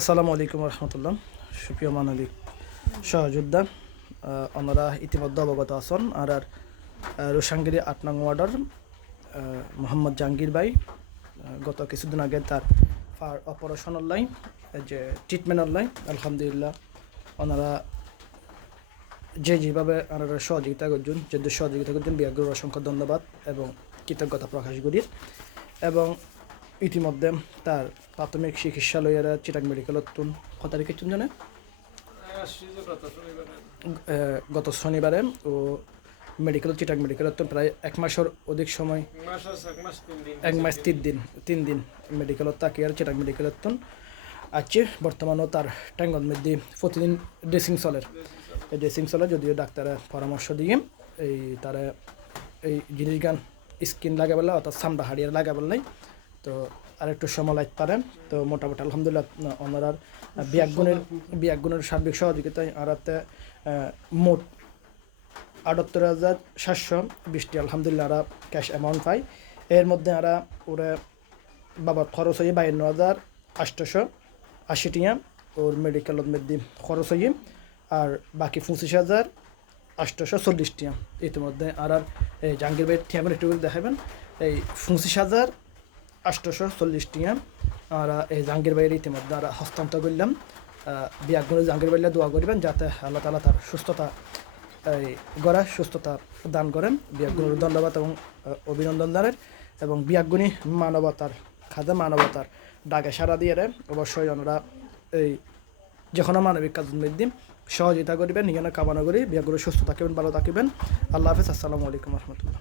আসসালামু আলাইকুম রহমতুল্লাহ। সুপ্রিয় মানবিক সহযোদ্ধা, ওনারা ইতিমধ্যে অবগত আছেন। আর রোশাঙ্গিরি ৮ নং ওয়ার্ডের মোহাম্মদ জাহাঙ্গীর ভাই গত কিছুদিন আগে তার অপারেশন অনলাইন যে ট্রিটমেন্ট অনলাইন আলহামদুলিল্লাহ ওনারা যেভাবে ওনারা সহযোগিতা করছেন, যে সহযোগিতা করছেন বিয়াগুলোর অসংখ্য ধন্যবাদ এবং কৃতজ্ঞতা প্রকাশ করি। এবং ইতিমধ্যে তার প্রাথমিক চিকিৎসালয়ের চিটাং মেডিকেল কত তারিখে জানে গত শনিবারে ও মেডিকেল চিটাং মেডিকেল প্রায় ১ মাসের অধিক সময় ১ মাস ৩ দিন মেডিকেল তাকে আর চিটাং মেডিকেল আছে। বর্তমানেও তার ট্যাঙ্গন মধ্যে প্রতিদিন ড্রেসিং চলের এই ড্রেসিং চলে, যদিও ডাক্তারের পরামর্শ দিয়ে এই তারা এই জিনিস গান স্কিন লাগাবেলা অর্থাৎ সামডা হাড়িয়ার লাগাবেলাই তো আর একটু সময় লাগতে পারেন। তো মোটামুটি আলহামদুলিল্লাহ ওনার বিয়াগুণের সার্বিক সহযোগিতায় আরাতে মোট ৭৮,৭২০টি আলহামদুলিল্লাহ আরা ক্যাশ অ্যামাউন্ট পাই। এর মধ্যে আরা ওরা বাবার খরচ হয়ে ৫২,৮৮০ টিয়া ওর মেডিকেলের মধ্যে খরচ হয়ে, আর বাকি ২৫,৮৪০ টিয়া। ইতিমধ্যে আর এই জাহাঙ্গীর ভাই টিয়া একটু দেখাবেন এই ২৫,৮৪০ টিয়া আর এই জাহাঙ্গীর ভাইয়ের ইতিমধ্যে আর হস্তান্তর করলাম। বিয়াগুণ জাহাঙ্গীর ভাইলা দোয়া করবেন যাতে আল্লাহ তাআলা তার সুস্থতা সুস্থতা দান করেন। বিয়াগুণের ধন্যবাদ এবং অভিনন্দন জানেন এবং বিয়াগুণী মানবতার মানবতার ডাকে সারা দিয়ে অবশ্যই ওনারা এই যখন মানবিক কাজ মধ্যে সহযোগিতা করবেন, নিজের কামনা করি বিয়াগুলো সুস্থ থাকবেন, ভালো থাকবেন। আল্লাহ হাফেজ। আসসালামু আলাইকুম রহমতুল্লাহ।